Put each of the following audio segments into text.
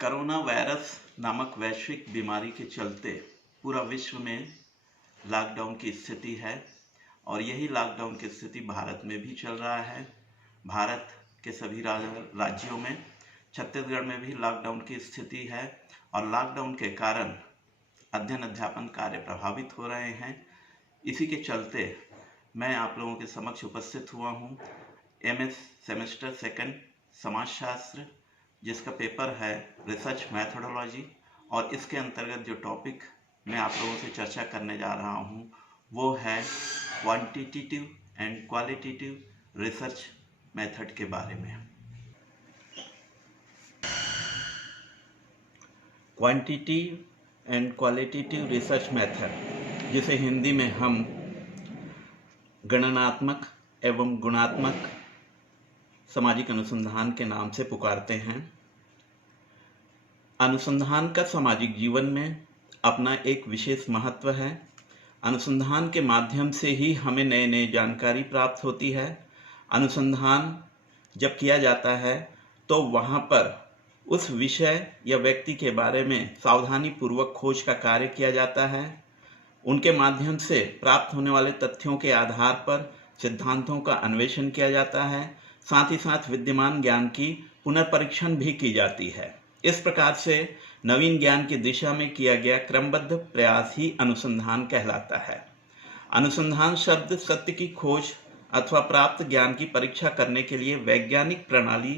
Corona virus नामक वैश्विक बीमारी के चलते पूरा विश्व में लॉकडाउन की स्थिति है और यही लॉकडाउन की स्थिति भारत में भी चल रहा है। भारत के सभी राज्यों में, छत्तीसगढ़ में भी लॉकडाउन की स्थिति है और लॉकडाउन के कारण अध्ययन अध्यापन कार्य प्रभावित हो रहे हैं। इसी के चलते मैं आप लोगों के समक्ष उपस्थित हुआ हूँ। MS सेमेस्टर सेकंड समाजशास्त्र, जिसका पेपर है रिसर्च मैथोडोलॉजी, और इसके अंतर्गत जो टॉपिक मैं आप लोगों से चर्चा करने जा रहा हूँ वो है quantitative and qualitative research method के बारे में। Quantitative and qualitative research method, जिसे हिंदी में हम गणनात्मक एवं गुणात्मक सामाजिक अनुसंधान के नाम से पुकारते हैं। अनुसंधान का सामाजिक जीवन में अपना एक विशेष महत्व है। अनुसंधान के माध्यम से ही हमें नए नए जानकारी प्राप्त होती है। अनुसंधान जब किया जाता है तो वहाँ पर उस विषय या व्यक्ति के बारे में सावधानी पूर्वक खोज का कार्य किया जाता है। उनके माध्यम से प्राप्त होने वाले तथ्यों के आधार पर सिद्धांतों का अन्वेषण किया जाता है। साथ ही साथ विद्यमान ज्ञान की पुनर्परीक्षण भी की जाती है। इस प्रकार से नवीन ज्ञान की दिशा में किया गया क्रमबद्ध प्रयास ही अनुसंधान कहलाता है। अनुसंधान शब्द सत्य की खोज अथवा प्राप्त ज्ञान की परीक्षा करने के लिए वैज्ञानिक प्रणाली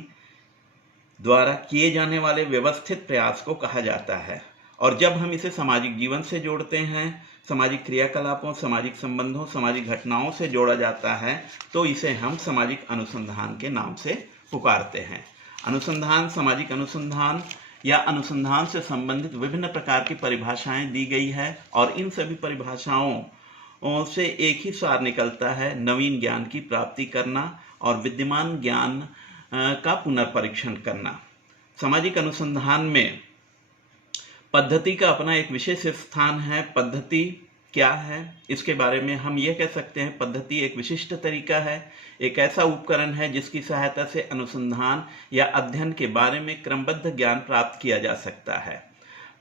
द्वारा किए जाने वाले व्यवस्थित प्रयास को कहा जाता है। और जब हम इसे सामाजिक जीवन से जोड़ते हैं, सामाजिक क्रियाकलापों, सामाजिक संबंधों, सामाजिक घटनाओं से जोड़ा जाता है, तो इसे हम सामाजिक अनुसंधान के नाम से पुकारते हैं। अनुसंधान, सामाजिक अनुसंधान या अनुसंधान से संबंधित विभिन्न प्रकार की परिभाषाएं दी गई है और इन सभी परिभाषाओं से एक ही सार निकलता है: नवीन ज्ञान की प्राप्ति करना और विद्यमान ज्ञान का पुनर्परीक्षण करना। सामाजिक अनुसंधान में पद्धति का अपना एक विशेष स्थान है। पद्धति क्या है, इसके बारे में हम ये कह सकते हैं, पद्धति एक विशिष्ट तरीका है, एक ऐसा उपकरण है जिसकी सहायता से अनुसंधान या अध्ययन के बारे में क्रमबद्ध ज्ञान प्राप्त किया जा सकता है।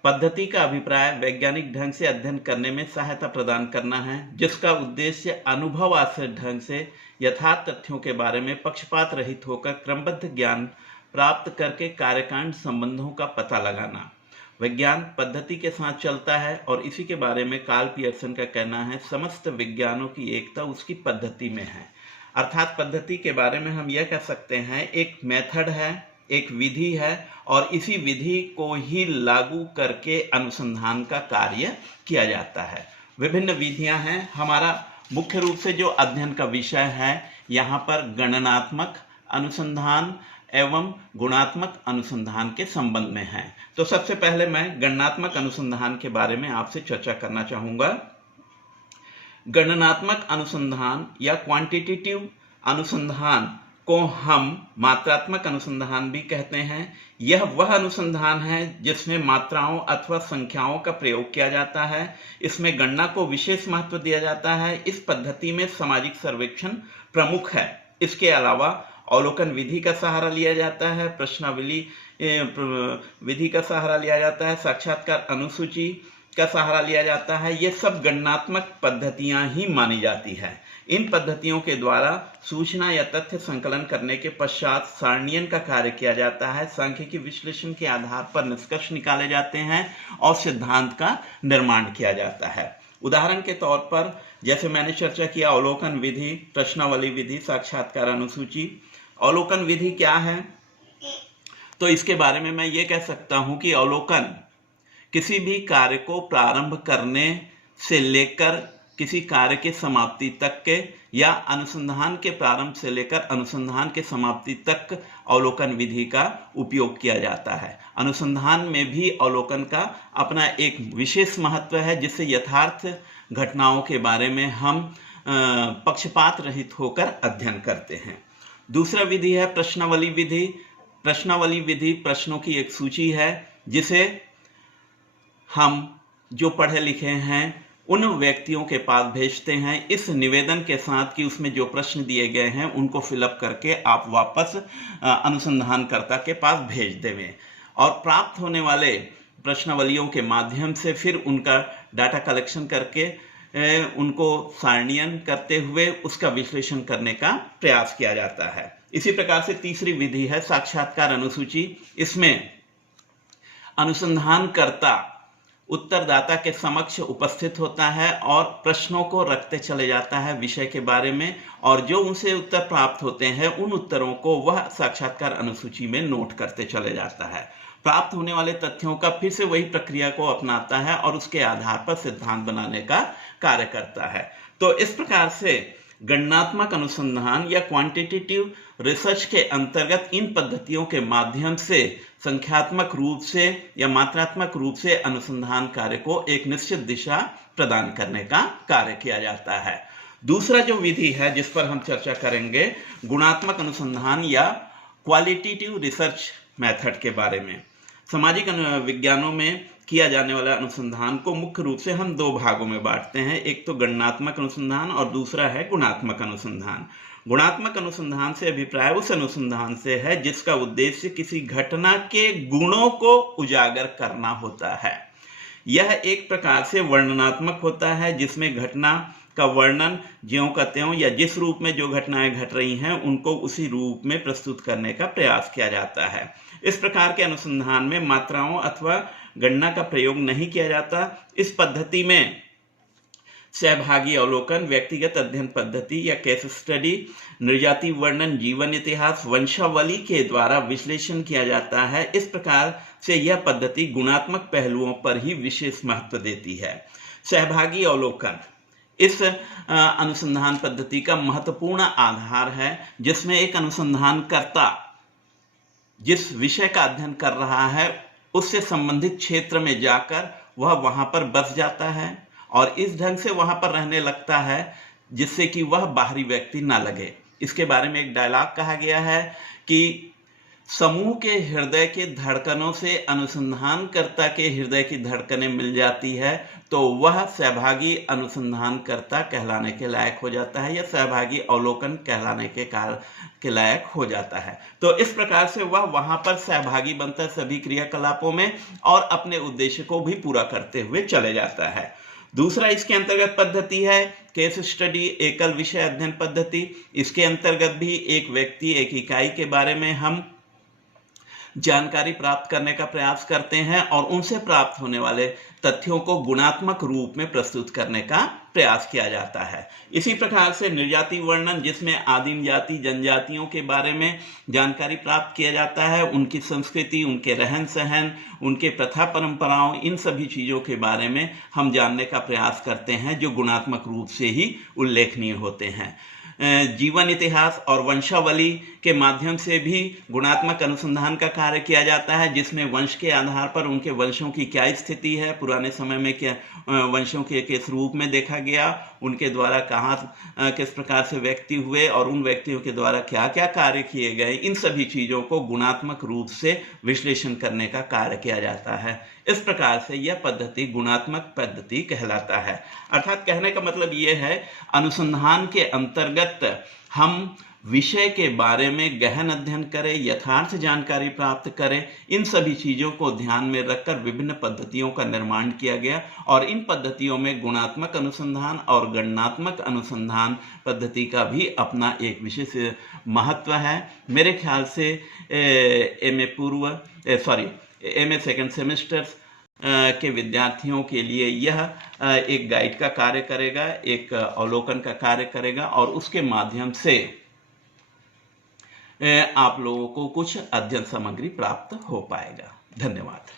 पद्धति का अभिप्राय वैज्ञानिक ढंग से अध्ययन करने में सहायता प्रदान करना है, जिसका उद्देश्य अनुभव आश्रित ढंग से यथार्थ तथ्यों के बारे में पक्षपात रहित होकर क्रमबद्ध ज्ञान प्राप्त करके कार्यकांड संबंधों का पता लगाना। विज्ञान पद्धति के साथ चलता है और इसी के बारे में कार्ल पियर्सन का कहना है, समस्त विज्ञानों की एकता उसकी पद्धति में है। अर्थात पद्धति के बारे में हम यह कह सकते हैं, एक मेथड है, एक विधि है और इसी विधि को ही लागू करके अनुसंधान का कार्य किया जाता है। विभिन्न विधियां हैं। हमारा मुख्य रूप से जो अध्ययन का विषय है यहाँ पर गणनात्मक अनुसंधान एवं गुणात्मक अनुसंधान के संबंध में है। तो सबसे पहले मैं गणनात्मक अनुसंधान के बारे में आपसे चर्चा करना चाहूंगा। गणनात्मक अनुसंधान या क्वांटिटेटिव अनुसंधान को हम मात्रात्मक अनुसंधान भी कहते हैं। यह वह अनुसंधान है जिसमें मात्राओं अथवा संख्याओं का प्रयोग किया जाता है। इसमें गणना को विशेष महत्व दिया जाता है। इस पद्धति में सामाजिक सर्वेक्षण प्रमुख है। इसके अलावा अवलोकन विधि का सहारा लिया जाता है, प्रश्नावली विधि का सहारा लिया जाता है, साक्षात्कार अनुसूची का सहारा लिया जाता है। ये सब गणनात्मक पद्धतियां ही मानी जाती है। इन पद्धतियों के द्वारा सूचना या तथ्य संकलन करने के पश्चात सारणीयन का कार्य किया जाता है। सांख्यिकी विश्लेषण के आधार पर निष्कर्ष निकाले जाते हैं और सिद्धांत का निर्माण किया जाता है। उदाहरण के तौर पर जैसे मैंने चर्चा किया, अवलोकन विधि, प्रश्नावली विधि, साक्षात्कार अनुसूची। अवलोकन विधि क्या है, तो इसके बारे में मैं ये कह सकता हूं कि अवलोकन किसी भी कार्य को प्रारंभ करने से लेकर किसी कार्य के समाप्ति तक के या अनुसंधान के प्रारंभ से लेकर अनुसंधान के समाप्ति तक अवलोकन विधि का उपयोग किया जाता है। अनुसंधान में भी अवलोकन का अपना एक विशेष महत्व है, जिससे यथार्थ घटनाओं के बारे में हम पक्षपात रहित होकर अध्ययन करते हैं। दूसरा विधि है प्रश्नावली विधि। प्रश्नावली विधि प्रश्नों की एक सूची है जिसे हम जो पढ़े लिखे हैं उन व्यक्तियों के पास भेजते हैं इस निवेदन के साथ कि उसमें जो प्रश्न दिए गए हैं उनको फिलअप करके आप वापस अनुसंधानकर्ता के पास भेज देवें। और प्राप्त होने वाले प्रश्नावलियों के माध्यम से फिर उनका डाटा कलेक्शन करके उनको सारणीयन करते हुए उसका विश्लेषण करने का प्रयास किया जाता है। इसी प्रकार से तीसरी विधि है साक्षात्कार अनुसूची। इसमें अनुसंधानकर्ता उत्तरदाता के समक्ष उपस्थित होता है और प्रश्नों को रखते चले जाता है विषय के बारे में, और जो उनसे उत्तर प्राप्त होते हैं उन उत्तरों को वह साक्षात्कार अनुसूची में नोट करते चले जाता है। प्राप्त होने वाले तथ्यों का फिर से वही प्रक्रिया को अपनाता है और उसके आधार पर सिद्धांत बनाने का कार्य करता है। तो इस प्रकार से गणनात्मक अनुसंधान या क्वांटिटेटिव रिसर्च के अंतर्गत इन पद्धतियों के माध्यम से संख्यात्मक रूप से या मात्रात्मक रूप से अनुसंधान कार्य को एक निश्चित दिशा प्रदान करने का कार्य किया जाता है। दूसरा जो विधि है जिस पर हम चर्चा करेंगे, गुणात्मक अनुसंधान या क्वालिटेटिव रिसर्च मेथड के बारे में। सामाजिक विज्ञानों में किया जाने वाला अनुसंधान को मुख्य रूप से हम दो भागों में बांटते हैं, एक तो गणनात्मक अनुसंधान और दूसरा है गुणात्मक अनुसंधान। गुणात्मक अनुसंधान से अभिप्राय उस अनुसंधान से है जिसका उद्देश्य किसी घटना के गुणों को उजागर करना होता है। यह एक प्रकार से वर्णनात्मक होता है जिसमें घटना का वर्णन ज्यों का त्यों या जिस रूप में जो घटनाएं घट रही हैं उनको उसी रूप में प्रस्तुत करने का प्रयास किया जाता है। इस प्रकार के अनुसंधान में मात्राओं अथवा गणना का प्रयोग नहीं किया जाता। इस पद्धति में सहभागी अवलोकन, व्यक्तिगत अध्ययन पद्धति या केस स्टडी, निर्जाति वर्णन, जीवन इतिहास, वंशावली के द्वारा विश्लेषण किया जाता है। इस प्रकार से यह पद्धति गुणात्मक पहलुओं पर ही विशेष महत्व देती है। सहभागी अवलोकन इस अनुसंधान पद्धति का महत्वपूर्ण आधार है, जिसमें एक अनुसंधानकर्ता जिस विषय का अध्ययन कर रहा है उससे संबंधित क्षेत्र में जाकर वह वहां पर बस जाता है और इस ढंग से वहां पर रहने लगता है जिससे कि वह बाहरी व्यक्ति ना लगे। इसके बारे में एक डायलॉग कहा गया है कि समूह के हृदय के धड़कनों से अनुसंधानकर्ता के हृदय की धड़कनें मिल जाती है तो वह सहभागी अनुसंधानकर्ता कहलाने के लायक हो जाता है या सहभागी अवलोकन कहलाने के लायक हो जाता है। तो इस प्रकार से वह वहां पर सहभागी बनता है सभी क्रियाकलापों में और अपने उद्देश्य को भी पूरा करते हुए चले जाता है। दूसरा इसके अंतर्गत पद्धति है केस स्टडी, एकल विषय अध्ययन पद्धति। इसके अंतर्गत भी एक व्यक्ति, एक इकाई के बारे में हम जानकारी प्राप्त करने का प्रयास करते हैं और उनसे प्राप्त होने वाले तथ्यों को गुणात्मक रूप में प्रस्तुत करने का प्रयास किया जाता है। इसी प्रकार से निर्जाति वर्णन, जिसमें आदिम जाति जनजातियों के बारे में जानकारी प्राप्त किया जाता है, उनकी संस्कृति, उनके रहन सहन, उनके प्रथा परंपराओं, इन सभी चीज़ों के बारे में हम जानने का प्रयास करते हैं जो गुणात्मक रूप से ही उल्लेखनीय होते हैं। जीवन इतिहास और वंशावली के माध्यम से भी गुणात्मक अनुसंधान का कार्य किया जाता है, जिसमें वंश के आधार पर उनके वंशों की क्या स्थिति है, पुराने समय में क्या वंशों के किस रूप में देखा गया, उनके द्वारा कहाँ किस प्रकार से व्यक्ति हुए और उन व्यक्तियों के द्वारा क्या क्या कार्य किए गए, इन सभी चीज़ों को गुणात्मक रूप से विश्लेषण करने का कार्य किया जाता है। इस प्रकार से यह पद्धति गुणात्मक पद्धति कहलाता है। अर्थात कहने का मतलब ये है, अनुसंधान के अंतर्गत हम विषय के बारे में गहन अध्ययन करें, यथार्थ जानकारी प्राप्त करें, इन सभी चीज़ों को ध्यान में रखकर विभिन्न पद्धतियों का निर्माण किया गया और इन पद्धतियों में गुणात्मक अनुसंधान और गणनात्मक अनुसंधान पद्धति का भी अपना एक विशेष महत्व है। मेरे ख्याल से एमए सेकेंड सेमेस्टर के विद्यार्थियों के लिए यह एक गाइड का कार्य करेगा, एक अवलोकन का कार्य करेगा और उसके माध्यम से आप लोगों को कुछ अध्ययन सामग्री प्राप्त हो पाएगा। धन्यवाद।